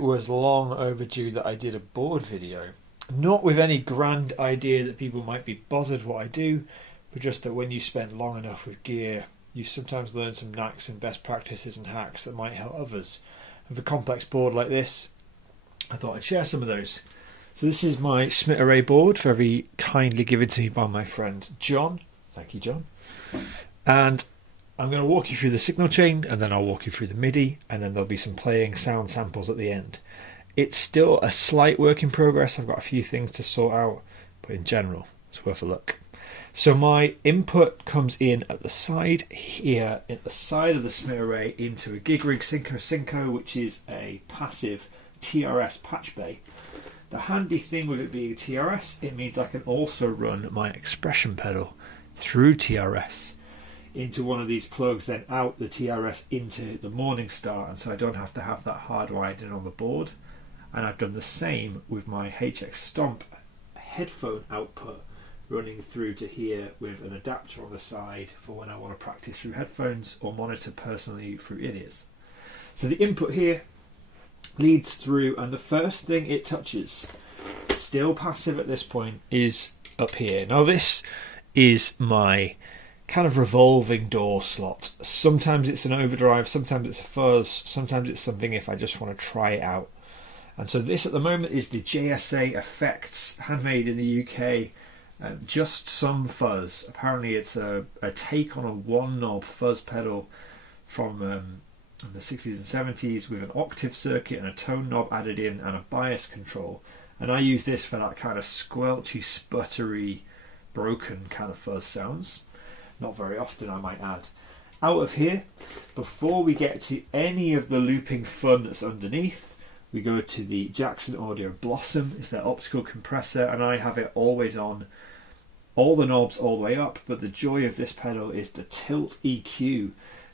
it was long overdue that I did a board video. Not with any grand idea that people might be bothered what I do, but just that when you spend long enough with gear, you sometimes learn some knacks and best practices and hacks that might help others. And for a complex board like this, I thought I'd share some of those. So this is my Smith Array board, very kindly given to me by my friend John. Thank you, John. And I'm going to walk you through the signal chain, and then I'll walk you through the MIDI, and then there'll be some playing sound samples at the end. It's still a slight work in progress. I've got a few things to sort out, but in general, it's worth a look. So my input comes in at the side here, at the side of the Smith Array, into a Gig Rig Synco, which is a passive TRS patch bay. The handy thing with it being TRS, it means I can also run my expression pedal through TRS into one of these plugs, then out the TRS into the Morningstar, and so I don't have to have that hardwired in on the board. And I've done the same with my HX Stomp headphone output running through to here with an adapter on the side for when I want to practice through headphones or monitor personally through in-ears. So the input here leads through, and the first thing it touches, still passive at this point, is up here. Now this is my kind of revolving door slot. Sometimes it's an overdrive, sometimes it's a fuzz, sometimes it's something if I just want to try it out. And so this at the moment is the JSA Effects, handmade in the UK, just some fuzz. Apparently it's a take on a one knob fuzz pedal from the 60s and 70s with an octave circuit and a tone knob added in and a bias control. And I use this for that kind of squelchy, sputtery, broken kind of fuzz sounds. Not very often, I might add. Out of here, before we get to any of the looping fun that's underneath, we go to the Jackson Audio Blossom. It's their optical compressor, and I have it always on, all the knobs all the way up. But the joy of this pedal is the tilt EQ.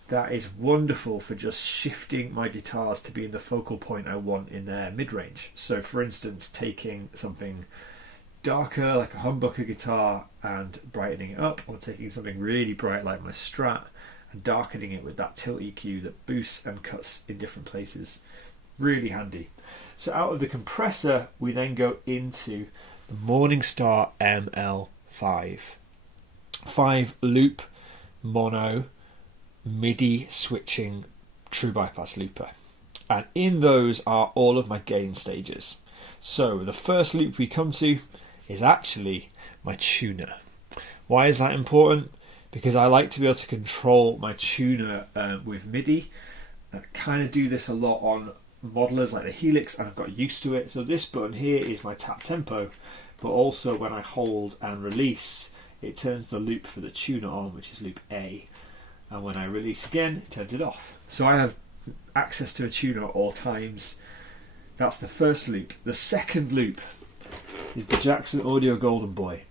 That is wonderful for just shifting my guitars to be in the focal point I want in their mid-range. So for instance, taking something darker like a humbucker guitar and brightening it up, or taking something really bright like my Strat and darkening it with that tilt EQ that boosts and cuts in different places. Really handy. So out of the compressor we then go into the Morningstar ML5. 5 loop mono MIDI switching true bypass looper, and in those are all of my gain stages. So the first loop we come to is actually my tuner. Why is that important? Because I like to be able to control my tuner with MIDI. I kind of do this a lot on modelers like the Helix, and I've got used to it. So this button here is my tap tempo, but also when I hold and release, it turns the loop for the tuner on, which is loop A. And when I release again, it turns it off. So I have access to a tuner at all times. That's the first loop. The second loop is the Jackson Audio Golden Boy.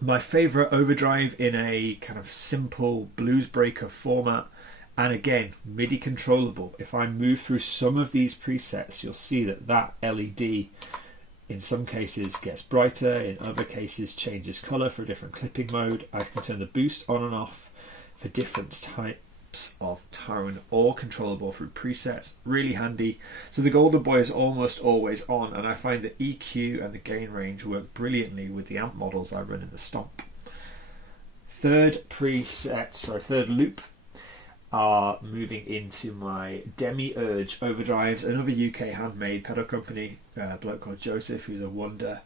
My favourite overdrive in a kind of simple blues breaker format, and again, MIDI controllable. If I move through some of these presets, you'll see that that LED in some cases gets brighter, in other cases changes colour for a different clipping mode. I can turn the boost on and off for different types of tone, or controllable through presets. Really handy. So the Golden Boy is almost always on, and I find the EQ and the gain range work brilliantly with the amp models I run in the Stomp. Third loop are moving into my Demi-Urge overdrives, another UK handmade pedal company, a bloke called Joseph, who's a wonder.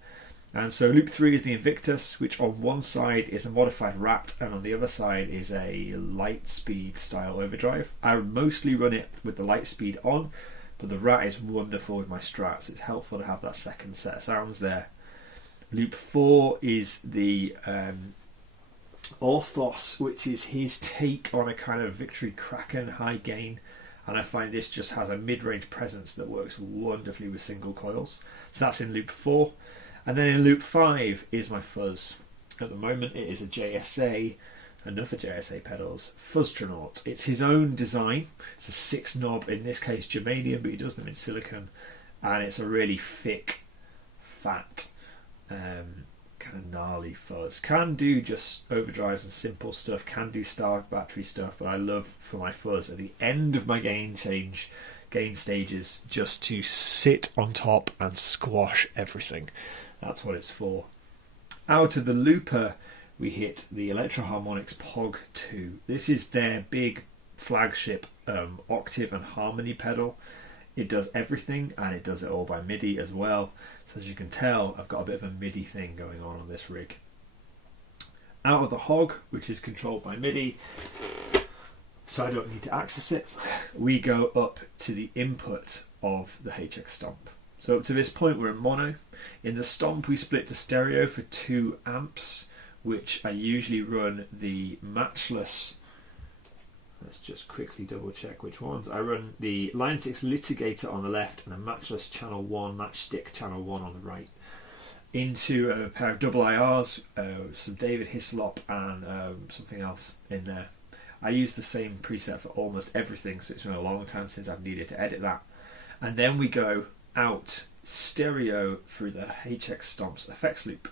And so loop 3 is the Invictus, which on one side is a modified Rat and on the other side is a Lightspeed style overdrive. I mostly run it with the Lightspeed on, but the Rat is wonderful with my Strats. It's helpful to have that second set of sounds there. Loop 4 is the Orthos, which is his take on a kind of Victory Kraken high gain, and I find this just has a mid-range presence that works wonderfully with single coils. So that's in loop 4. And then in loop 5 is my fuzz. At the moment it is a JSA, another JSA pedals, Fuzztronaut. It's his own design. It's a 6 knob, in this case germanium, but he does them in silicon, and it's a really thick, fat, kind of gnarly fuzz. Can do just overdrives and simple stuff, can do Stark battery stuff, but I love for my fuzz at the end of my gain change gain stages just to sit on top and squash everything. That's what it's for. Out of the looper, we hit the Electro Harmonix POG 2. This is their big flagship octave and harmony pedal. It does everything, and it does it all by MIDI as well. So as you can tell, I've got a bit of a MIDI thing going on this rig. Out of the Hog, which is controlled by MIDI, so I don't need to access it, we go up to the input of the HX Stomp. So up to this point we're in mono. In the Stomp we split to stereo for 2 amps, which I usually run the matchless. Let's just quickly double check which ones. I run the Line 6 Litigator on the left and a matchless channel 1, Matchstick channel 1 on the right. Into a pair of double IRs, some David Hislop and something else in there. I use the same preset for almost everything, so it's been a long time since I've needed to edit that. And then we go out stereo through the HX Stomp's effects loop.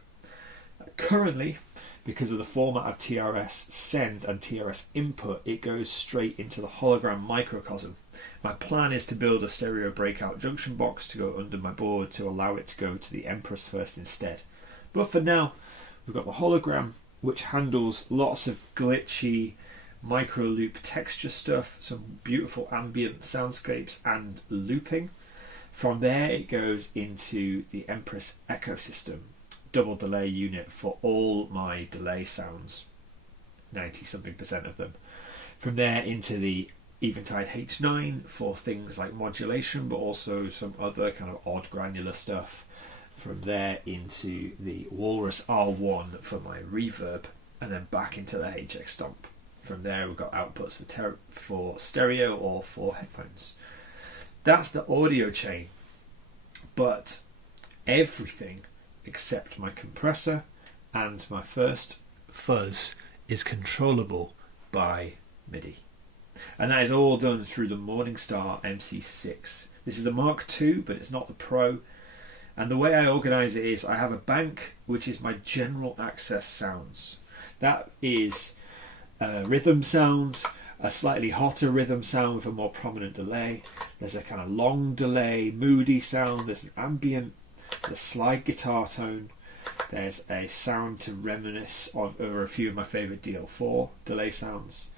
Currently, because of the format of TRS send and TRS input, it goes straight into the hologram microcosm. My plan is to build a stereo breakout junction box to go under my board to allow it to go to the Empress first instead. But for now, we've got the hologram, which handles lots of glitchy micro loop texture stuff, some beautiful ambient soundscapes and looping. From there it goes into the Empress ecosystem, double delay unit for all my delay sounds, 90-something% of them. From there into the Eventide H9 for things like modulation, but also some other kind of odd granular stuff. From there into the Walrus R1 for my reverb, and then back into the HX Stomp. From there we've got outputs for stereo or for headphones. That's the audio chain, but everything except my compressor and my first fuzz is controllable by MIDI. And that is all done through the Morningstar MC6. This is a Mark II, but it's not the Pro. And the way I organise it is I have a bank, which is my general access sounds. That is a rhythm sound, a slightly hotter rhythm sound with a more prominent delay. There's a kind of long delay, moody sound. There's an ambient, a slide guitar tone. There's a sound to reminisce over a few of my favourite DL4 delay sounds.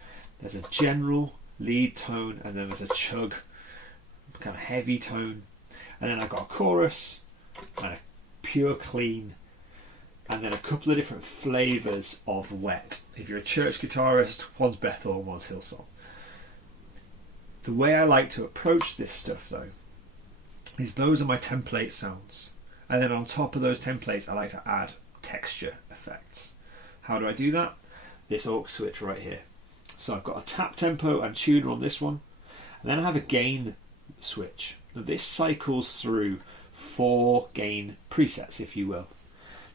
There's a general lead tone, and then there's a chug, kind of heavy tone. And then I've got a chorus, and a pure clean, and then a couple of different flavours of wet. If you're a church guitarist, one's Bethel, one's Hillsong. The way I like to approach this stuff though, is those are my template sounds. And then on top of those templates, I like to add texture effects. How do I do that? This aux switch right here. So I've got a tap tempo and tuner on this one. And then I have a gain switch. Now this cycles through 4 gain presets, if you will.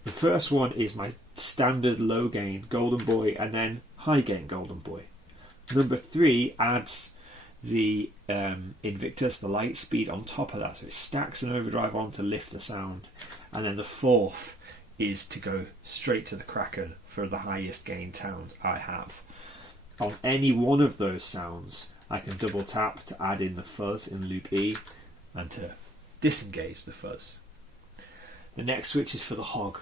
The first one is my standard low gain Golden Boy and then high gain Golden Boy. Number 3 adds the Invictus, the light speed on top of that. So it stacks an overdrive on to lift the sound. And then the 4th is to go straight to the Kraken for the highest gain sound I have. On any one of those sounds, I can double tap to add in the fuzz in loop E and to disengage the fuzz. The next switch is for the Hog.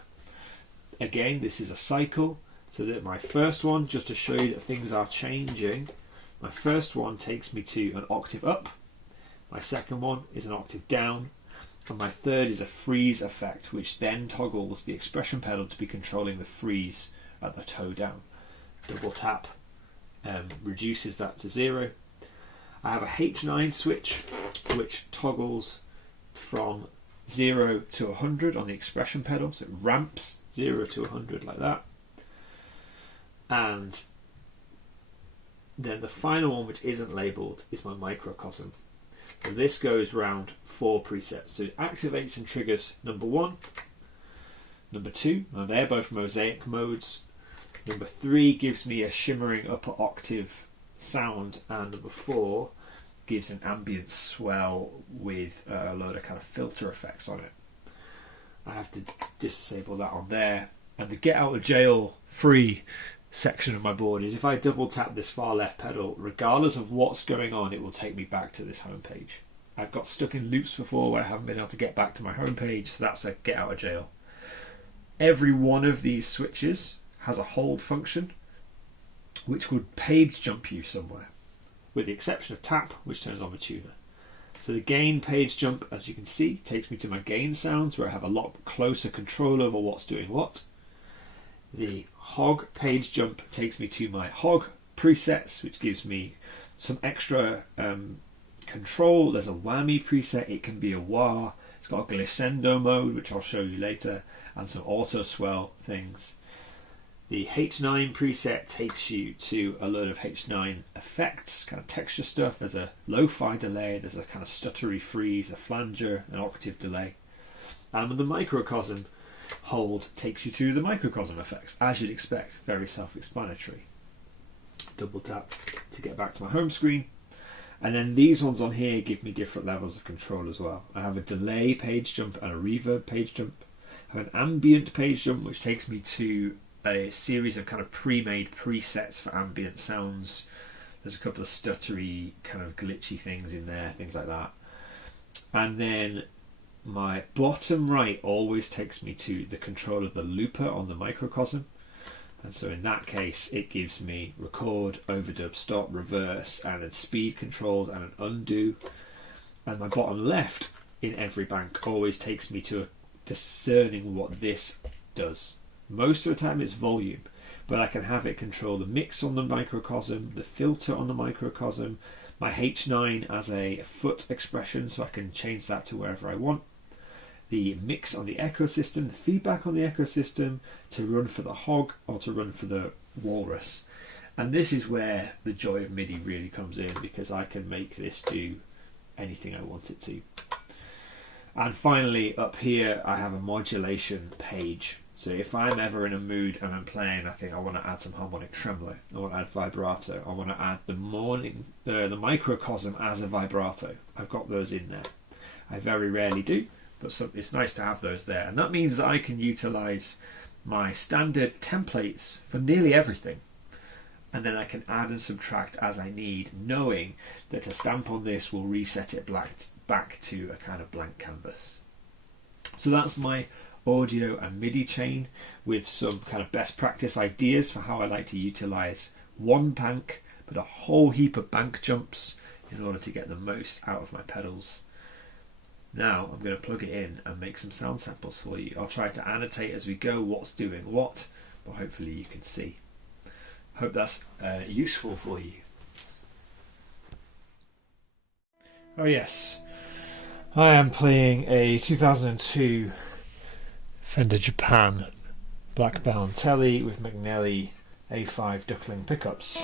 Again, this is a cycle, so that my first one, just to show you that things are changing, my first one takes me to an octave up, my second one is an octave down, and my third is a freeze effect, which then toggles the expression pedal to be controlling the freeze at the toe down. Double tap reduces that to 0. I have a H9 switch, which toggles from 0 to 100 on the expression pedal, so it ramps 0 to 100 like that. And then the final one, which isn't labelled, is my microcosm. So this goes round 4 presets. So it activates and triggers number 1, number 2, and they're both mosaic modes. Number 3 gives me a shimmering upper octave sound, and number 4 gives an ambient swell with a load of kind of filter effects on it. I have to disable that on there. And the get out of jail free section of my board is if I double tap this far left pedal, regardless of what's going on, it will take me back to this home page. I've got stuck in loops before where I haven't been able to get back to my home page, so that's a get out of jail. Every one of these switches has a hold function which would page jump you somewhere, with the exception of tap, which turns on the tuner. So the gain page jump, as you can see, takes me to my gain sounds where I have a lot closer control over what's doing what. The hog page jump takes me to my hog presets, which gives me some extra control. There's a whammy preset, it can be a wah, it's got a glissando mode, which I'll show you later, and some auto swell things. The H9 preset takes you to a load of H9 effects, kind of texture stuff. There's a lo-fi delay, there's a kind of stuttery freeze, a flanger, an octave delay. And the microcosm hold takes you to the microcosm effects, as you'd expect, very self-explanatory. Double tap to get back to my home screen. And then these ones on here give me different levels of control as well. I have a delay page jump and a reverb page jump. I have an ambient page jump, which takes me to a series of kind of pre-made presets for ambient sounds. There's a couple of stuttery, kind of glitchy things in there, things like that. And then my bottom right always takes me to the control of the looper on the microcosm. And so in that case, it gives me record, overdub, stop, reverse, and then speed controls and an undo. And my bottom left in every bank always takes me to discerning what this does. Most of the time it's volume, but I can have it control the mix on the microcosm, the filter on the microcosm, my H9 as a foot expression, so I can change that to wherever I want. The mix on the ecosystem, the feedback on the ecosystem, to run for the hog or to run for the walrus. And this is where the joy of MIDI really comes in, because I can make this do anything I want it to. And finally, up here, I have a modulation page. So if I'm ever in a mood and I'm playing, I think I want to add some harmonic tremolo, I want to add vibrato, I want to add the microcosm as a vibrato. I've got those in there. I very rarely do, but it's nice to have those there. And that means that I can utilize my standard templates for nearly everything. And then I can add and subtract as I need, knowing that a stamp on this will reset it back to a kind of blank canvas. So that's my audio and MIDI chain with some kind of best practice ideas for how I like to utilize one bank, but a whole heap of bank jumps in order to get the most out of my pedals. Now I'm going to plug it in and make some sound samples for you. I'll try to annotate as we go what's doing what, but hopefully you can see. Hope that's useful for you. Oh yes, I am playing a 2002 Fender Japan Blackbound Telly with McNelly A5 Duckling pickups.